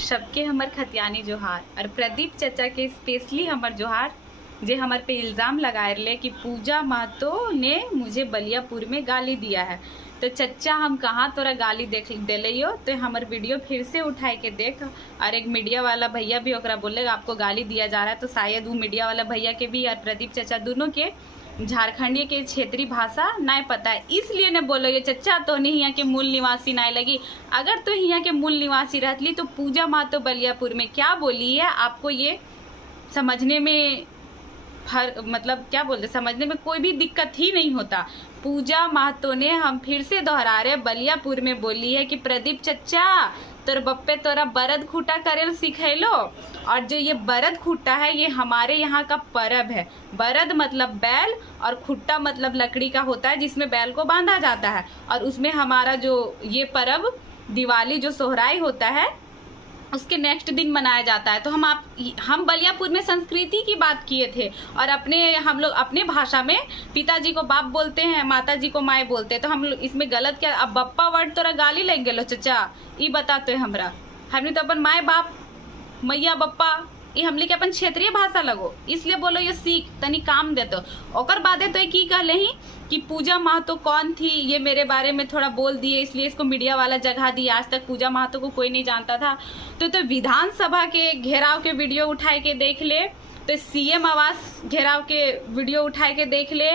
सबके हमर खतियानी जोहार और प्रदीप चचा के स्पेशली हमर जोहार जे हमर पे इल्ज़ाम लगाए रहे कि पूजा महतो ने मुझे बलियापुर में गाली दिया है। तो चचा हम कहाँ तोरा गाली देख दिलियो, तो हमर वीडियो फिर से उठाए के देख। और एक मीडिया वाला भैया भी ओकरा बोलेगा आपको गाली दिया जा रहा है, तो शायद वो मीडिया वाला भैया के भी और प्रदीप चचा दोनों के झारखंडी के क्षेत्रीय भाषा नहीं पता है, इसलिए ने बोलो ये चचा तो नहीं यहाँ के मूल निवासी नहीं लगी। अगर तो यहाँ के मूल निवासी रहती तो पूजा महतो बलियापुर में क्या बोली है आपको ये समझने में मतलब क्या बोलते समझने में कोई भी दिक्कत ही नहीं होता। पूजा महतो ने हम फिर से दोहरा रहे बलियापुर में बोली है कि प्रदीप चचा तोर बप्पे तोरा बरद खूटा करे सिखेलो। और जो ये बरद खूटा है ये हमारे यहाँ का परब है। बरद मतलब बैल और खूटा मतलब लकड़ी का होता है जिसमें बैल को बांधा जाता है। और उसमें हमारा जो ये परब दिवाली जो सोहराई होता है उसके नेक्स्ट दिन मनाया जाता है। तो हम बलियापुर में संस्कृति की बात किए थे और हम लोग अपने भाषा में पिताजी को बाप बोलते हैं, माताजी को माए बोलते हैं। तो हम लोग इसमें गलत क्या, अब बप्पा वर्ड तोरा गाली लग गलो चचा ये बताते हमरा हमने तो अपन माए बाप मैया बप्पा ये हमले के अपन क्षेत्रीय भाषा लगो, इसलिए बोलो ये सीख तनी काम देतो। ओकर बादे तो की कहले ही कि पूजा महतो कौन थी ये मेरे बारे में थोड़ा बोल दिए, इसलिए इसको मीडिया वाला जगह दी। आज तक पूजा महतो को कोई नहीं जानता था। तो विधानसभा के घेराव के वीडियो उठाए के देख ले, तो सीएम आवास घेराव के वीडियो उठाए के देख ले,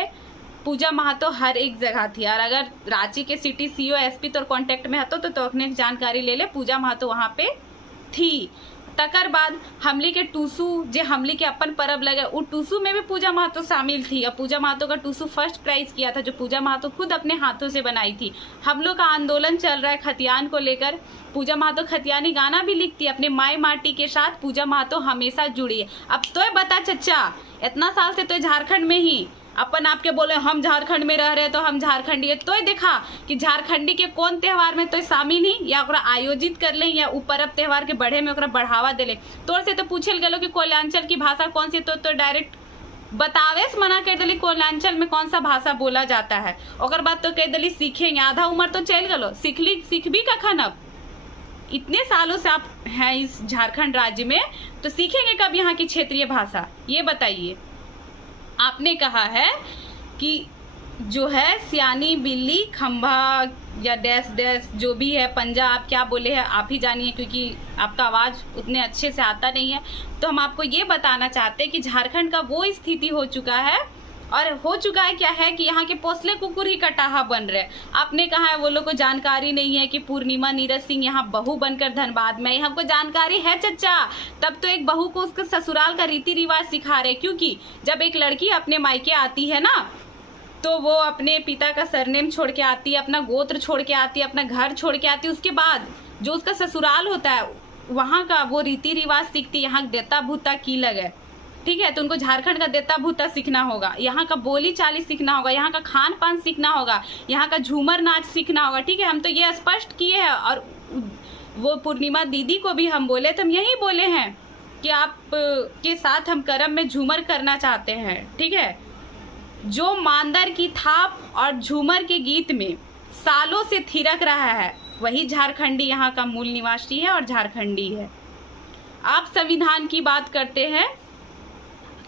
पूजा महतो हर एक जगह थी। और अगर रांची के सिटी सीओ एसपी तो कांटेक्ट में हतो तो अपने जानकारी ले ले, पूजा महतो वहाँ पे थी। तकर बाद हमली के टूसू जे हमली के अपन परब लगे वो टूसू में भी पूजा महतो शामिल थी। और पूजा महतो का टूसू फर्स्ट प्राइज किया था जो पूजा महतो खुद अपने हाथों से बनाई थी। हम लोग का आंदोलन चल रहा है खतियान को लेकर। पूजा महतो खतियानी गाना भी लिखती है, अपने माई माटी के साथ पूजा महतो हमेशा जुड़ी है। अब तो बता चचा इतना साल से तो झारखंड में ही अपन आपके बोले हम झारखंड में रह रहे तो हम झारखंडी है, तो देखा कि झारखंडी के कौन त्योहार में तो शामिल ही या ओकरा आयोजित कर ले या उ परब त्योहार के बढ़े में ओकरा बढ़ावा दे ले। तोर से तो पूछल गलो कि कोयलांचल की भाषा कौन सी, तो डायरेक्ट बतावे से मना कर दिली कोयलांचल में कौन सा भाषा बोला जाता है। ओकर बाद तो कह दिली सीखेंगे, आधा उम्र तो चल गलो, सीख भी कखन। अब इतने सालों से आप हैं इस झारखंड राज्य में तो सीखेंगे कब यहाँ की क्षेत्रीय भाषा, ये बताइए। आपने कहा है कि जो है सियानी बिल्ली खंभा या डैश डैश जो भी है पंजा आप क्या बोले हैं आप ही जानिए, क्योंकि आपका आवाज़ उतने अच्छे से आता नहीं है। तो हम आपको ये बताना चाहते हैं कि झारखंड का वो स्थिति हो चुका है और हो चुका है क्या है कि यहाँ के पोसले कुकुर ही कटाहा बन रहे। आपने कहा है वो लोग को जानकारी नहीं है कि पूर्णिमा नीरज सिंह यहाँ बहू बनकर धनबाद में, हमको जानकारी है चचा। तब तो एक बहू को उसका ससुराल का रीति रिवाज सिखा रहे, क्योंकि जब एक लड़की अपने मायके आती है ना तो वो अपने पिता का सरनेम छोड़ के आती है, अपना गोत्र छोड़ के आती है, अपना घर छोड़ के आती है। उसके बाद जो उसका ससुराल होता है वहाँ का वो रीति रिवाज सीखती है। यहाँ देता भूता की लगे, ठीक है, तो उनको झारखंड का देता भूता सीखना होगा, यहाँ का बोली चाली सीखना होगा, यहाँ का खान पान सीखना होगा, यहाँ का झूमर नाच सीखना होगा, ठीक है। हम तो ये स्पष्ट किए हैं और वो पूर्णिमा दीदी को भी हम बोले तो हम यही बोले हैं कि आप के साथ हम करम में झूमर करना चाहते हैं, ठीक है। जो मांदर की थाप और झूमर के गीत में सालों से थिरक रहा है वही झारखंडी यहाँ का मूल निवासी है और झारखंडी है। आप संविधान की बात करते हैं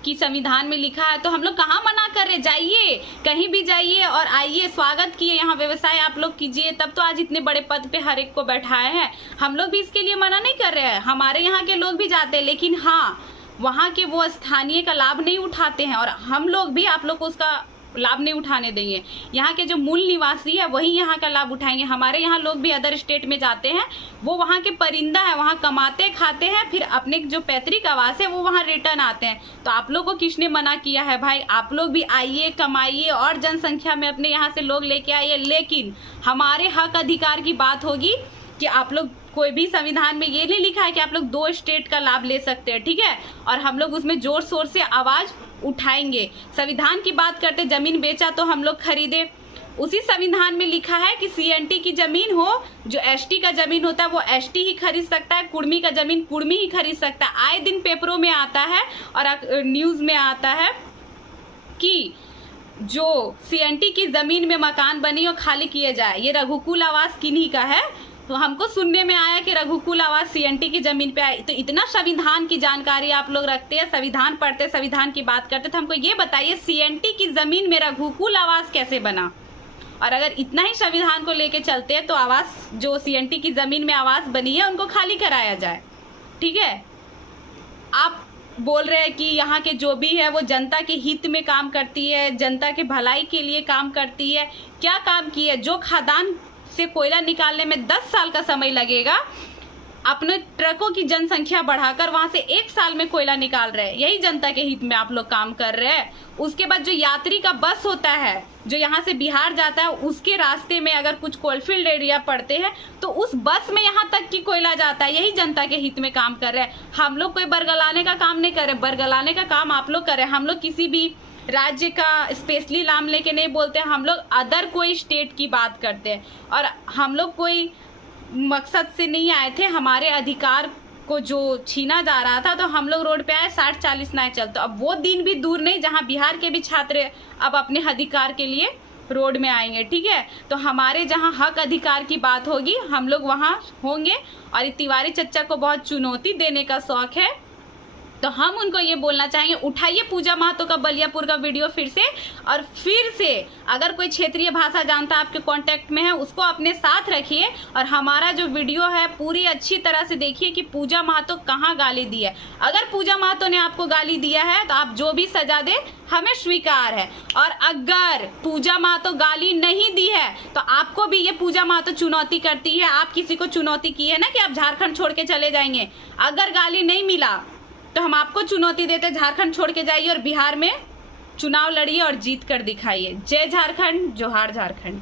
कि संविधान में लिखा है, तो हम लोग कहाँ मना कर रहे, जाइए कहीं भी जाइए और आइए, स्वागत किए, यहाँ व्यवसाय आप लोग कीजिए, तब तो आज इतने बड़े पद पे हर एक को बैठाए हैं। हम लोग भी इसके लिए मना नहीं कर रहे हैं, हमारे यहाँ के लोग भी जाते हैं, लेकिन हाँ वहाँ के वो स्थानीय का लाभ नहीं उठाते हैं और हम लोग भी आप लोग को उसका लाभ नहीं उठाने देंगे। यहाँ के जो मूल निवासी है वही यहाँ का लाभ उठाएंगे। हमारे यहाँ लोग भी अदर स्टेट में जाते हैं, वो वहाँ के परिंदा है, वहाँ कमाते खाते हैं, फिर अपने जो पैतृक आवास है वो वहाँ रिटर्न आते हैं। तो आप लोग को किसने मना किया है भाई, आप लोग भी आइए कमाइए और जनसंख्या में अपने यहाँ से लोग लेके आइए, लेकिन हमारे हक अधिकार की बात होगी कि आप लोग कोई भी संविधान में ये नहीं लिखा है कि आप लोग 2 स्टेट का लाभ ले सकते हैं, ठीक है। और हम लोग उसमें जोर शोर से आवाज उठाएंगे। संविधान की बात करते, जमीन बेचा तो हम लोग खरीदे, उसी संविधान में लिखा है कि सीएनटी की जमीन हो, जो एसटी का जमीन होता है वो एसटी ही खरीद सकता है, कुर्मी का जमीन कुर्मी ही खरीद सकता है। आए दिन पेपरों में आता है और न्यूज में आता है कि जो सीएनटी की जमीन में मकान बनी और खाली किए जाए, ये रघुकुल आवास किन्हीं का है, तो हमको सुनने में आया कि रघुकुल आवास सीएनटी की जमीन पे आई। तो इतना संविधान की जानकारी आप लोग रखते हैं, संविधान पढ़ते, संविधान की बात करते, तो हमको ये बताइए सीएनटी की जमीन में रघुकुल आवास कैसे बना? और अगर इतना ही संविधान को लेके चलते हैं तो आवास जो सीएनटी की जमीन में आवास बनी है उनको खाली कराया जाए। ठीक है, आप बोल रहे हैं कि यहाँ के जो भी है वो जनता के हित में काम करती है, जनता के भलाई के लिए काम करती है। क्या काम की है? जो खदान से कोयला निकालने में 10 साल का समय लगेगा, अपने ट्रकों की जनसंख्या बढ़ाकर वहां से 1 साल में कोयला निकाल रहे हैं। यही जनता के हित में आप लोग काम कर रहे हैं। उसके बाद जो यात्री का बस होता है जो यहाँ से बिहार जाता है, उसके रास्ते में अगर कुछ कोलफील्ड एरिया पड़ते हैं तो उस बस में यहाँ तक की कोयला जाता है। यही जनता के हित में काम कर रहे हैं। हम लोग कोई बरगलाने का काम नहीं कर रहे, बरगलाने का काम आप लोग कर रहे हैं। हम लोग किसी भी राज्य का स्पेशली नाम लेके नहीं बोलते, हम लोग अदर कोई स्टेट की बात करते हैं। और हम लोग कोई मकसद से नहीं आए थे, हमारे अधिकार को जो छीना जा रहा था तो हम लोग रोड पे आए, 60-40 ना चलते। अब वो दिन भी दूर नहीं जहां बिहार के भी छात्र अब अपने अधिकार के लिए रोड में आएंगे। ठीक है, तो हमारे जहां हक अधिकार की बात होगी हम लोग वहां होंगे। और तिवारी चच्चा को बहुत चुनौती देने का शौक है, तो हम उनको ये बोलना चाहेंगे, उठाइए पूजा महतो का बलियापुर का वीडियो फिर से, और फिर से अगर कोई क्षेत्रीय भाषा जानता है आपके कांटेक्ट में है उसको अपने साथ रखिए। और हमारा जो वीडियो है पूरी अच्छी तरह से देखिए कि पूजा महतो कहाँ गाली दी है। अगर पूजा महतो ने आपको गाली दिया है तो आप जो भी सजा दे हमें स्वीकार है। और अगर पूजा महतो गाली नहीं दी है तो आपको भी ये पूजा महतो चुनौती करती है। आप किसी को चुनौती की है ना कि आप झारखंड छोड़ के चले जाएंगे, अगर गाली नहीं मिला तो हम आपको चुनौती देते, झारखंड छोड़ के जाइए और बिहार में चुनाव लड़िए और जीत कर दिखाइए। जय झारखंड, जोहार झारखंड।